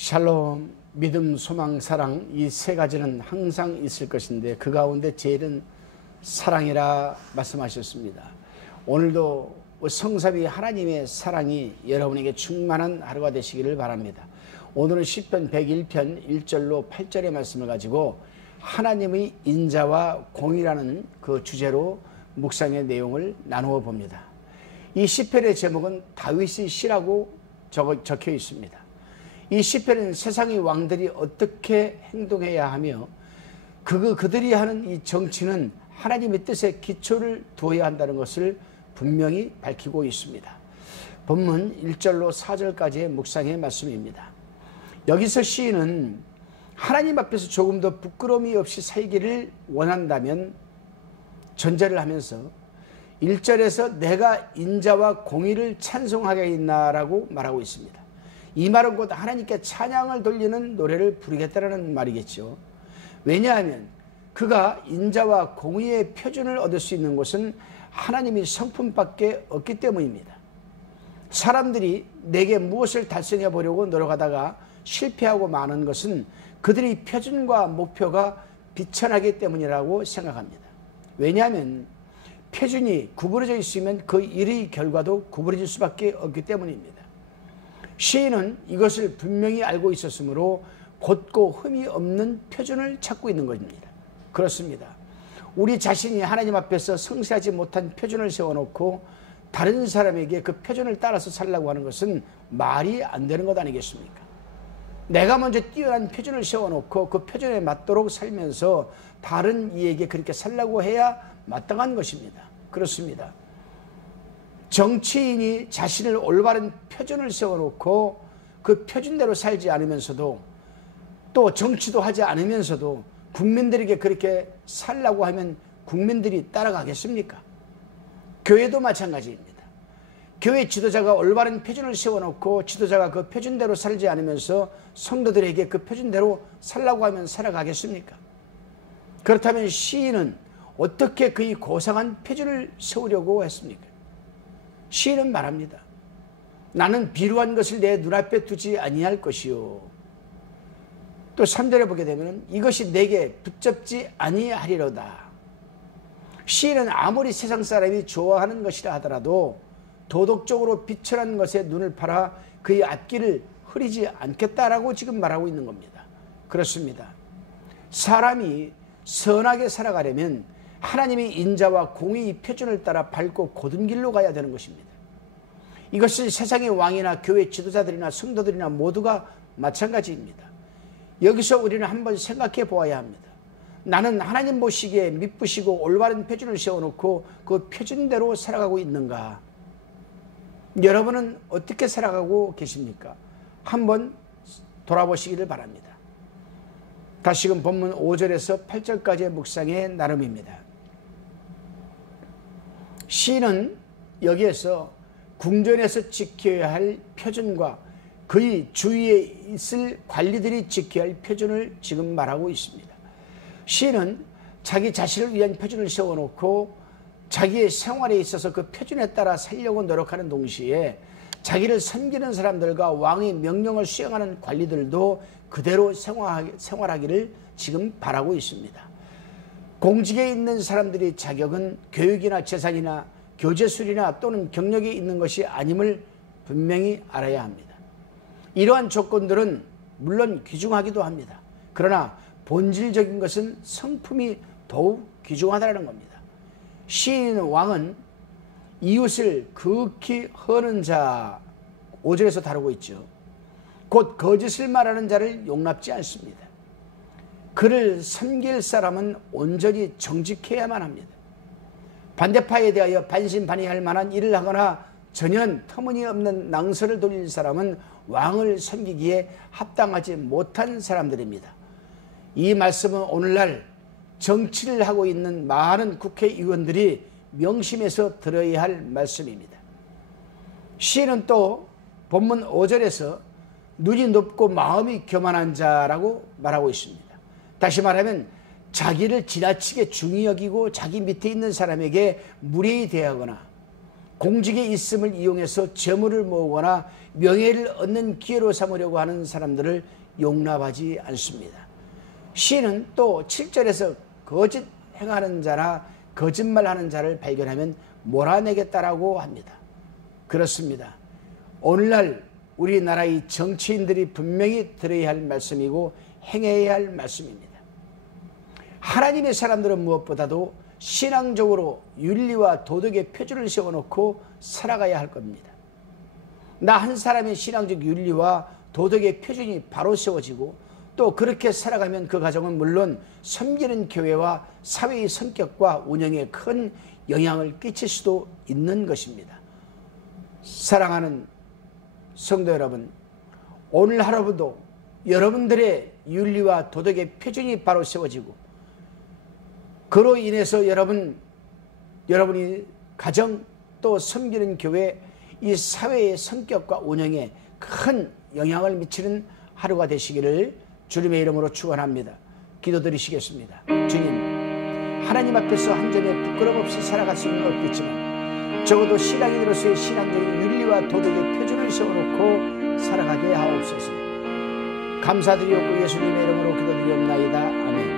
샬롬, 믿음, 소망, 사랑 이 세 가지는 항상 있을 것인데 그 가운데 제일은 사랑이라 말씀하셨습니다. 오늘도 성삼위 하나님의 사랑이 여러분에게 충만한 하루가 되시기를 바랍니다. 오늘은 시편 101편 1절로 8절의 말씀을 가지고 하나님의 인자와 공의라는 그 주제로 묵상의 내용을 나누어 봅니다. 이 시편의 제목은 다윗의 시라고 적혀 있습니다. 이 시편은 세상의 왕들이 어떻게 행동해야 하며 그들이 하는 이 정치는 하나님의 뜻에 기초를 두어야 한다는 것을 분명히 밝히고 있습니다. 본문 1절로 4절까지의 묵상의 말씀입니다. 여기서 시인은 하나님 앞에서 조금 더 부끄러움이 없이 살기를 원한다면 전제를 하면서 1절에서 내가 인자와 공의를 찬송하겠나라고 말하고 있습니다. 이 말은 곧 하나님께 찬양을 돌리는 노래를 부르겠다라는 말이겠죠. 왜냐하면 그가 인자와 공의의 표준을 얻을 수 있는 곳은 하나님의 성품밖에 없기 때문입니다. 사람들이 내게 무엇을 달성해 보려고 노력하다가 실패하고 마는 것은 그들의 표준과 목표가 비천하기 때문이라고 생각합니다. 왜냐하면 표준이 구부러져 있으면 그 일의 결과도 구부러질 수밖에 없기 때문입니다. 시인은 이것을 분명히 알고 있었으므로 곧고 흠이 없는 표준을 찾고 있는 것입니다. 그렇습니다. 우리 자신이 하나님 앞에서 성실하지 못한 표준을 세워놓고 다른 사람에게 그 표준을 따라서 살라고 하는 것은 말이 안 되는 것 아니겠습니까? 내가 먼저 뛰어난 표준을 세워놓고 그 표준에 맞도록 살면서 다른 이에게 그렇게 살라고 해야 마땅한 것입니다. 그렇습니다. 정치인이 자신을 올바른 표준을 세워놓고 그 표준대로 살지 않으면서도 또 정치도 하지 않으면서도 국민들에게 그렇게 살라고 하면 국민들이 따라가겠습니까? 교회도 마찬가지입니다. 교회 지도자가 올바른 표준을 세워놓고 지도자가 그 표준대로 살지 않으면서 성도들에게 그 표준대로 살라고 하면 살아가겠습니까? 그렇다면 시인은 어떻게 그의 고상한 표준을 세우려고 했습니까? 시인은 말합니다. 나는 비루한 것을 내 눈앞에 두지 아니할 것이요. 또 3절에 보게 되면 이것이 내게 붙잡지 아니하리로다. 시인은 아무리 세상 사람이 좋아하는 것이라 하더라도 도덕적으로 비천한 것에 눈을 팔아 그의 앞길을 흐리지 않겠다라고 지금 말하고 있는 겁니다. 그렇습니다. 사람이 선하게 살아가려면 하나님의 인자와 공의의 표준을 따라 밝고 곧은 길로 가야 되는 것입니다. 이것은 세상의 왕이나 교회 지도자들이나 성도들이나 모두가 마찬가지입니다. 여기서 우리는 한번 생각해 보아야 합니다. 나는 하나님 보시기에 미쁘시고 올바른 표준을 세워놓고 그 표준대로 살아가고 있는가? 여러분은 어떻게 살아가고 계십니까? 한번 돌아보시기를 바랍니다. 다시금 본문 5절에서 8절까지의 묵상의 나름입니다. 시인은 여기에서 궁전에서 지켜야 할 표준과 그의 주위에 있을 관리들이 지켜야 할 표준을 지금 말하고 있습니다. 시인은 자기 자신을 위한 표준을 세워놓고 자기의 생활에 있어서 그 표준에 따라 살려고 노력하는 동시에 자기를 섬기는 사람들과 왕의 명령을 수행하는 관리들도 그대로 생활하기를 지금 바라고 있습니다. 공직에 있는 사람들의 자격은 교육이나 재산이나 교재술이나 또는 경력이 있는 것이 아님을 분명히 알아야 합니다. 이러한 조건들은 물론 귀중하기도 합니다. 그러나 본질적인 것은 성품이 더욱 귀중하다는 겁니다. 시인 왕은 이웃을 극히 허는 자 5절에서 다루고 있죠. 곧 거짓을 말하는 자를 용납지 않습니다. 그를 섬길 사람은 온전히 정직해야만 합니다. 반대파에 대하여 반신반의할 만한 일을 하거나 전혀 터무니없는 낭설을 돌릴 사람은 왕을 섬기기에 합당하지 못한 사람들입니다. 이 말씀은 오늘날 정치를 하고 있는 많은 국회의원들이 명심해서 들어야 할 말씀입니다. 시인은 또 본문 5절에서 눈이 높고 마음이 교만한 자라고 말하고 있습니다. 다시 말하면 자기를 지나치게 중히 여기고 자기 밑에 있는 사람에게 무례히 대하거나 공직에 있음을 이용해서 재물을 모으거나 명예를 얻는 기회로 삼으려고 하는 사람들을 용납하지 않습니다. 시인은 또 7절에서 거짓 행하는 자나 거짓말하는 자를 발견하면 몰아내겠다라고 합니다. 그렇습니다. 오늘날 우리나라의 정치인들이 분명히 들어야 할 말씀이고 행해야 할 말씀입니다. 하나님의 사람들은 무엇보다도 신앙적으로 윤리와 도덕의 표준을 세워놓고 살아가야 할 겁니다. 나 한 사람의 신앙적 윤리와 도덕의 표준이 바로 세워지고 또 그렇게 살아가면 그 가정은 물론 섬기는 교회와 사회의 성격과 운영에 큰 영향을 끼칠 수도 있는 것입니다. 사랑하는 성도 여러분, 오늘 하루도 여러분들의 윤리와 도덕의 표준이 바로 세워지고 그로 인해서 여러분이 가정 또 섬기는 교회 이 사회의 성격과 운영에 큰 영향을 미치는 하루가 되시기를 주님의 이름으로 축원합니다. 기도드리시겠습니다. 주님, 하나님 앞에서 한 점의 부끄럼 없이 살아갈 수는 없겠지만 적어도 신앙인으로서의 신앙적인 윤리와 도덕의 표준을 세워놓고 살아가게 하옵소서. 감사드리옵고 예수님의 이름으로 기도드리옵나이다. 아멘.